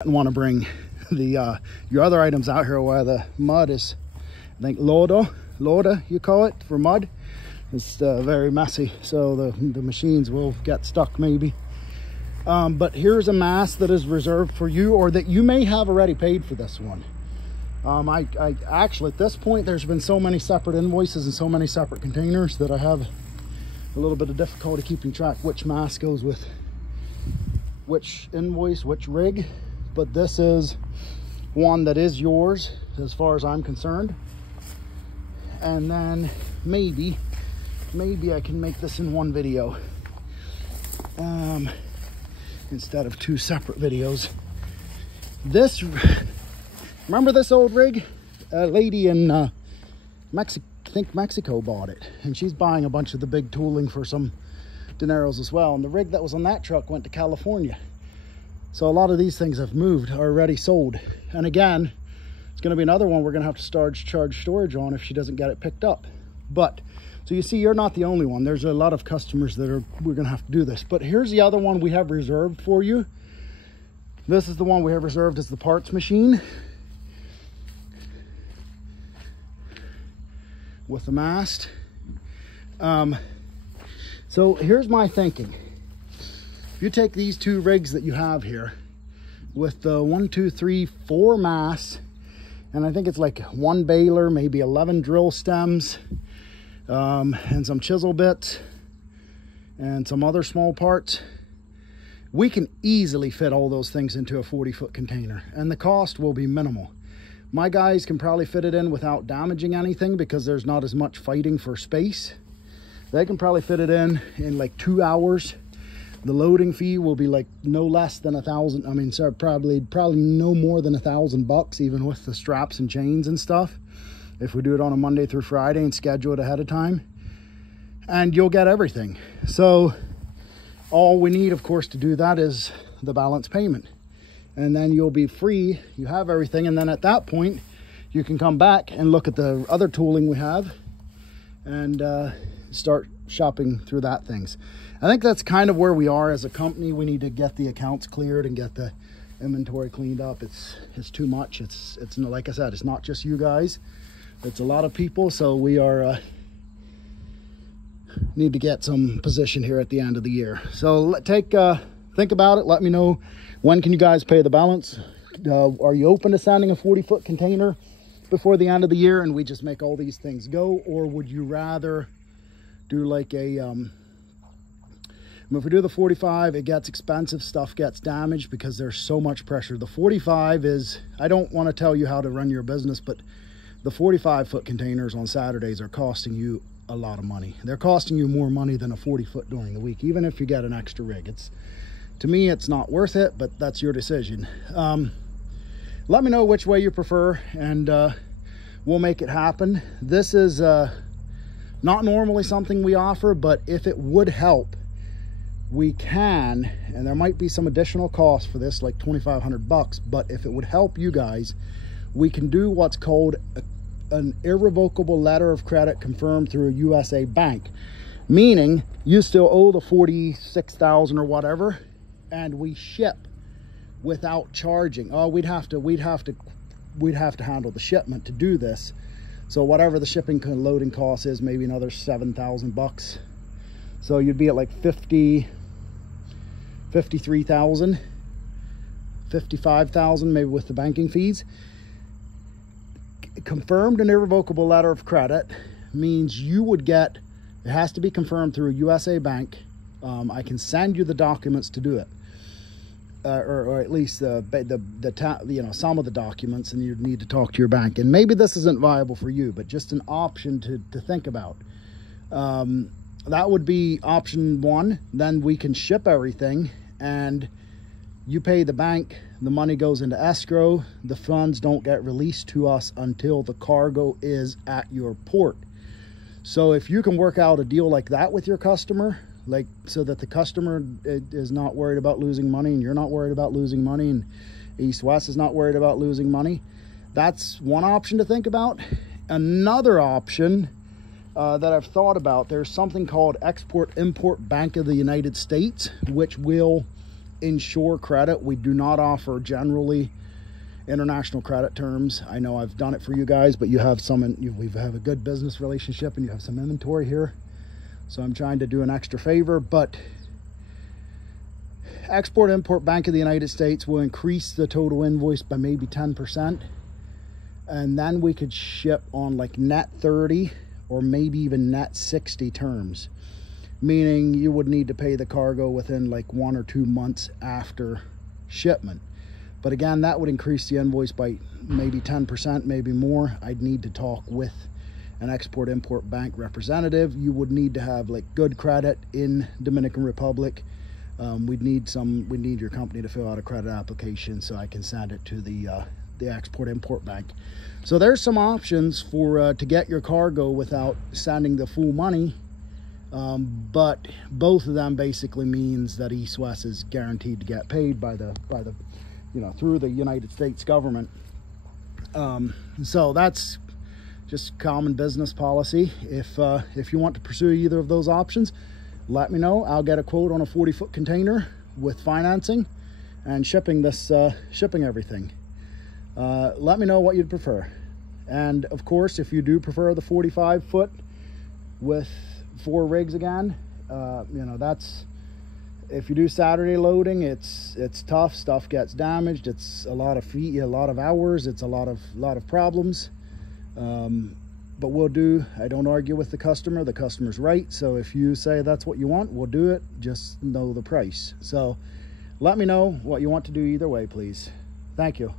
And want to bring the your other items out here where the mud is, I think Loda you call it for mud. It's very messy, so the machines will get stuck maybe. But here's a mast that is reserved for you, or that you may have already paid for this one. I actually, at this point, there's been so many separate invoices and so many separate containers that I have a little bit of difficulty keeping track which mast goes with which invoice, which rig. But this is one that is yours as far as I'm concerned. And then maybe I can make this in one video instead of two separate videos. This, remember this old rig? A lady in I think Mexico bought it, and she's buying a bunch of the big tooling for some dineros as well. And the rig that was on that truck went to California. So a lot of these things have moved, are already sold. And again, it's going to be another one we're going to have to charge storage on if she doesn't get it picked up. But so you see, you're not the only one. There's a lot of customers that we're going to have to do this. But here's the other one we have reserved for you. This is the one we have reserved as the parts machine with the mast. So here's my thinking. If you take these two rigs that you have here with the 1, 2, 3, 4 masts, and I think it's like 1 baler, maybe 11 drill stems, and some chisel bits and some other small parts, we can easily fit all those things into a 40-foot container, and the cost will be minimal. My guys can probably fit it in without damaging anything because there's not as much fighting for space. They can probably fit it in like 2 hours. The loading fee will be like no less than $1,000. I mean, sorry, probably no more than $1,000, even with the straps and chains and stuff, if we do it on a Monday through Friday and schedule it ahead of time. And you'll get everything. So all we need, of course, to do that is the balance payment, and then you'll be free. You have everything, and then at that point you can come back and look at the other tooling we have and start shopping through that things. I think that's kind of where we are as a company. We need to get the accounts cleared and get the inventory cleaned up. It's too much. It's like I said, it's not just you guys, it's a lot of people. So we are need to get some position here at the end of the year. So think about it. Let me know, when can you guys pay the balance? Are you open to sending a 40-foot container before the end of the year and we just make all these things go? Or would you rather do like a if we do the 45, it gets expensive, stuff gets damaged because there's so much pressure. The 45 is, I don't want to tell you how to run your business, but the 45-foot containers on Saturdays are costing you a lot of money. They're costing you more money than a 40-foot during the week, even if you get an extra rig. To me, it's not worth it, but that's your decision. Let me know which way you prefer, and we'll make it happen. This is not normally something we offer, but if it would help, we can, and there might be some additional costs for this, like $2,500, but if it would help you guys, we can do what's called an irrevocable letter of credit confirmed through a USA bank, meaning you still owe the $46,000 or whatever, and we ship without charging. Oh, we'd have to handle the shipment to do this. So whatever the shipping and loading cost is, maybe another $7,000. So you'd be at like 53,000, 55,000 maybe with the banking fees. Confirmed and irrevocable letter of credit means you would get, it has to be confirmed through a USA bank. I can send you the documents to do it, or at least some of the documents, and you'd need to talk to your bank. And maybe this isn't viable for you, but just an option to think about. That would be option one. Then we can ship everything and you pay the bank, the money goes into escrow, the funds don't get released to us until the cargo is at your port. So if you can work out a deal like that with your customer, like so that the customer is not worried about losing money and you're not worried about losing money and East West is not worried about losing money, that's one option to think about. Another option that I've thought about, there's something called Export-Import Bank of the United States, which will insure credit. We do not offer generally international credit terms. I know I've done it for you guys, but you have some, we have a good business relationship and you have some inventory here. So I'm trying to do an extra favor, but Export-Import Bank of the United States will increase the total invoice by maybe 10. And then we could ship on like net 30 or maybe even net 60 terms. Meaning you would need to pay the cargo within like 1 or 2 months after shipment. But again, that would increase the invoice by maybe 10%, maybe more. I'd need to talk with an Export-Import Bank representative. You would need to have like good credit in Dominican Republic. We'd need your company to fill out a credit application so I can send it to the Export-Import Bank. So there's some options for to get your cargo without sending the full money. But both of them basically means that East West is guaranteed to get paid by the through the United States government. So that's just common business policy. If you want to pursue either of those options, let me know. I'll get a quote on a 40-foot container with financing and shipping everything. Let me know what you'd prefer. And of course, if you do prefer the 45-foot with 4 rigs again, that's, if you do Saturday loading, it's tough. Stuff gets damaged. It's a lot of feet, a lot of hours. It's a lot of problems. But we'll do. I don't argue with the customer. The customer's right. So if you say that's what you want, we'll do it. Just know the price. So let me know what you want to do either way, please. Thank you.